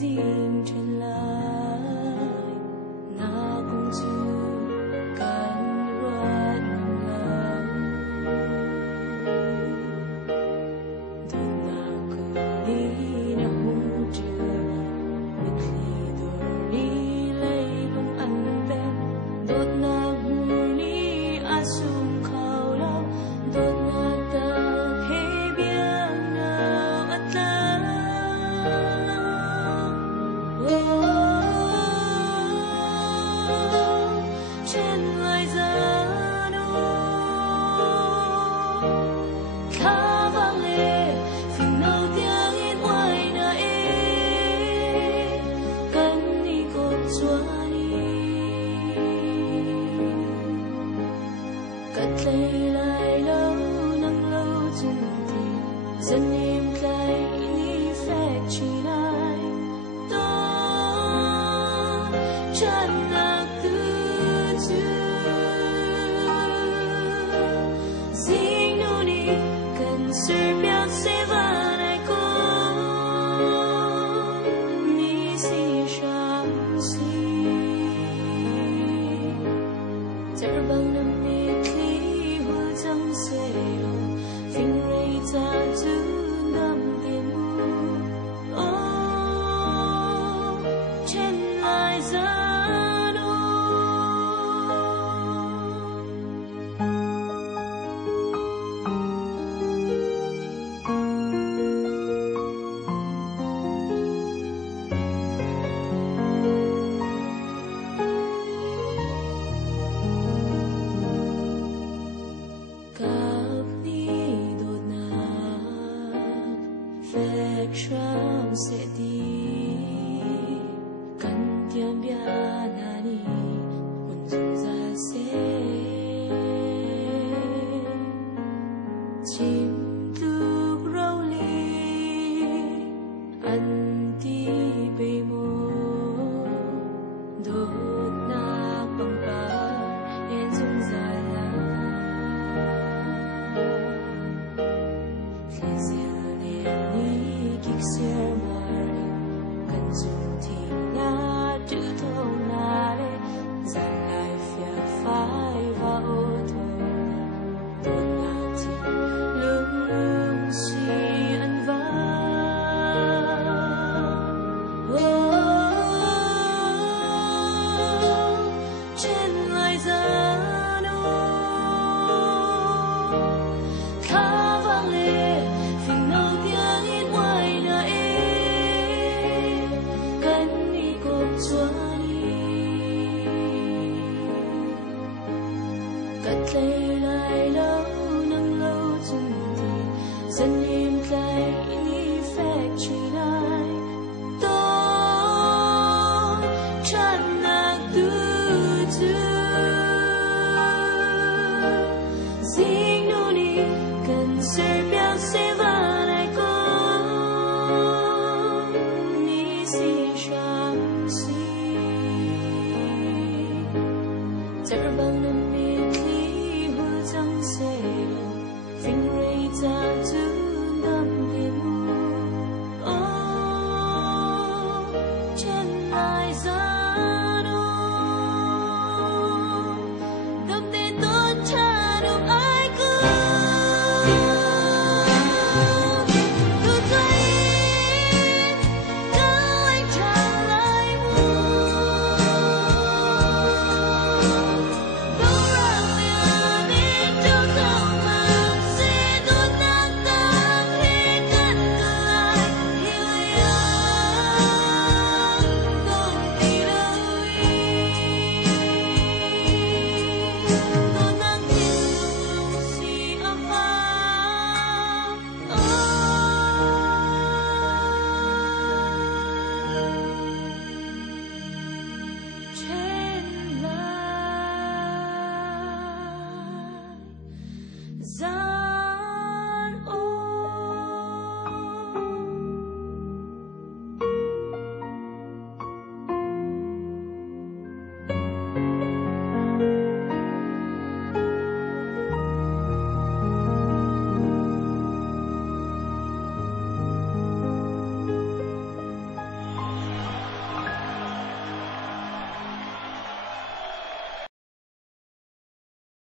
dinh truyền lại na công chúa cần ruột lòng đôi na cứ đi na hung chưa biết khi đôi đi lấy không ăn bên đôi na buồn đi asum khao lao đôi na ta hề biếng nào ắt la trên ngoài giá khá vang lệ phiền nào tiếng yên ngoài na cần đi cột xóa đi cất lấy lại lâu nắng lâu chung thì dần im lại ý phép chỉ lại đó chân lạc tư dinh nu đi cần sự biếng sẽ vào này con mi si sham si terbang na mikli hu chẳng sẽ lòng phình rây ta giữ nằm tiền mu trên lại giá Tram sẽ đi cần tiêm bia nani muốn dùng ra sẽ chimtuk rau ly ăn ti bê mô đốt na bằng ba yên dùng ra la khi riêng đêm đi kích xe mari cần dùng thì na chữ thâu na lệ dàn lại phía phai và ô thâu đốt na thì lưng lưng suy ăn vã trên ngoài giá khá vang lệ phiền nào tiếng yên ngoài na cần đi cột xóa đi cất lấy lại lâu nắng lâu chung thì dần im lại ý phép chỉ lại đó chân lạc tư dinh nu đi cần sự biếng sẽ vào này con mi si sham si terbang na mikli hu chẳng sẽ lòng phình rây ta giữ nằm tiền mu trên lại giá